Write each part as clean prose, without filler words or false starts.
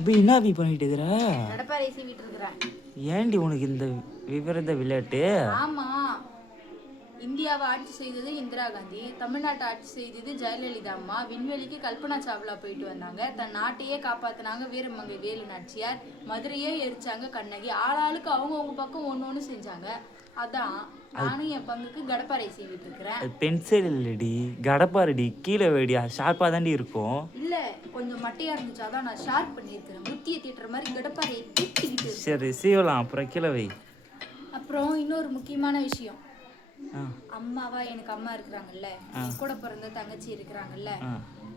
இப்போ என்ன பி பண்ணிட்டு இருக்கிற? கடப்பாரை சீவிட்டு இருக்கிறேன். ஏன்டி உனக்கு இந்த விவரத விளையாட்டு? ஆமா, இந்தியாவை ஆட்சி செய்தது இந்திரா காந்தி, தமிழ்நாட்டை ஆட்சி செய்தது ஜெயலலிதா அம்மா, விண்வெளிக்கு கல்பனா சாவ்லா போயிட்டு வந்தாங்க, தன் நாட்டையே காப்பாத்தினாங்க வீரமங்கை வேலு நாச்சியார், மதுரையே எரிச்சாங்க கண்ணகி. ஆளாளுக்கு அவங்கவுங்க பக்கம் ஒன்று செஞ்சாங்க. அதான் நானும் என் பங்குக்கு கடப்பாரை செய்விட்டு இருக்கிறேன். அது பென்சில் இல்லடி, கடப்பாரடி. கீழே வெடி, ஷார்ப்பாக தாண்டி இருக்கும். இல்லை, கொஞ்சம் மட்டையாக இருந்துச்சு, அதான் நான் ஷார்ப் பண்ணியிருக்கிறேன். முத்தியை தீட்டுற மாதிரி கடப்பாரையை தீட்டிக்கிட்டு. சரி சீவலாம், அப்புறம் கீழே வை. அப்புறம் இன்னொரு முக்கியமான விஷயம், அம்மாவா எனக்கு அம்மா இருக்கிறாங்கல்ல, கூட பிறந்த தங்கச்சி இருக்கிறாங்கல்ல,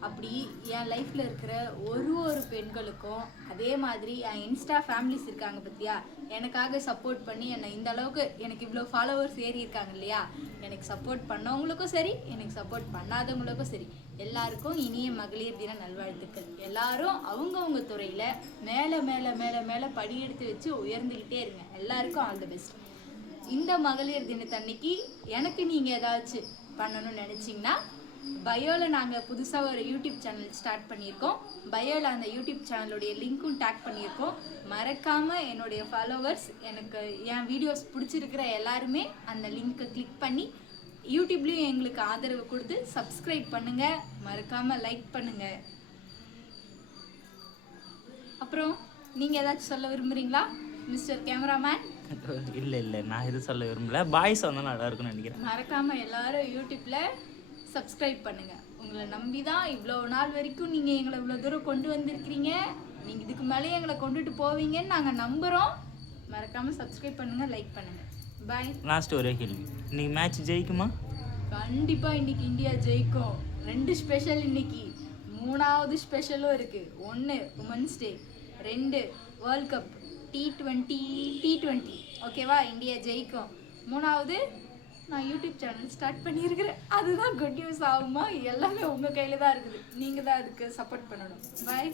அப்படி என் லைஃப்ல இருக்கிற ஒரு பெண்களுக்கும் அதே மாதிரி என் இன்ஸ்டா ஃபேமிலிஸ் இருக்காங்க பத்தியா, எனக்காக சப்போர்ட் பண்ணி என்னை இந்த அளவுக்கு எனக்கு இவ்வளோ ஃபாலோவர்ஸ் ஏறி இருக்காங்க இல்லையா, எனக்கு சப்போர்ட் பண்ணவங்களுக்கும் சரி, எனக்கு சப்போர்ட் பண்ணாதவங்களுக்கும் சரி, எல்லாருக்கும் இனிய மகளிர் தின நல்வாழ்த்துக்கள். எல்லாரும் அவங்கவுங்க துறையில மேலே மேலே மேலே மேலே படியெடுத்து வச்சு உயர்ந்துக்கிட்டே இருங்க. எல்லாருக்கும் ஆல் தி பெஸ்ட். இந்த மகளிர் தினத்தன்னைக்கு எனக்கு நீங்கள் ஏதாச்சும் பண்ணணும்னு நினச்சிங்கன்னா, பயோவில் நாங்கள் புதுசாக ஒரு யூடியூப் சேனல் ஸ்டார்ட் பண்ணியிருக்கோம். பயோவில் அந்த யூடியூப் சேனலுடைய லிங்க்கும் டேக் பண்ணியிருக்கோம். மறக்காமல் என்னுடைய ஃபாலோவர்ஸ், எனக்கு என் வீடியோஸ் பிடிச்சிருக்கிற எல்லாருமே அந்த லிங்க்கை கிளிக் பண்ணி யூடியூப்லேயும் எங்களுக்கு ஆதரவு கொடுத்து சப்ஸ்கிரைப் பண்ணுங்கள். மறக்காமல் லைக் பண்ணுங்கள். அப்புறம் நீங்கள் ஏதாச்சும் சொல்ல விரும்புகிறீங்களா மிஸ்டர் கேமராமேன்? இல்லை, நான் எதுவும் சொல்ல விரும்பல. பாய்ஸ் வந்தால் நல்லா இருக்கும்னு நினைக்கிறேன். மறக்காம எல்லாரும் யூடியூப்ல சப்ஸ்கிரைப் பண்ணுங்க. உங்களை நம்பி தான் இவ்வளோ நாள் வரைக்கும் நீங்கள் எங்களை இவ்வளோ தூரம் கொண்டு வந்திருக்கிறீங்க. நீங்கள் இதுக்கு மேலே எங்களை கொண்டுட்டு போவீங்கன்னு நாங்கள் நம்புகிறோம். மறக்காம சப்ஸ்கிரைப் பண்ணுங்க, லைக் பண்ணுங்க. பாய். லாஸ்ட் ஒரே கேள்வி, இன்னைக்கு மேட்ச் ஜெயிக்குமா? கண்டிப்பாக இன்னைக்கு இந்தியா ஜெயிக்கும். 2 ஸ்பெஷல் இன்னைக்கு, 3வது ஸ்பெஷலும் இருக்கு. 1 women's day, 2 world cup T20. ஓகேவா, இந்தியா ஜெயிக்கும். 3வது நான் யூடியூப் சேனல் ஸ்டார்ட் பண்ணியிருக்கிறேன். அதுதான் குட் நியூஸ் ஆகுமா? எல்லாமே உங்கள் கையில் தான் இருக்குது. நீங்கள் தான் அதுக்கு சப்போர்ட் பண்ணணும். பாய்.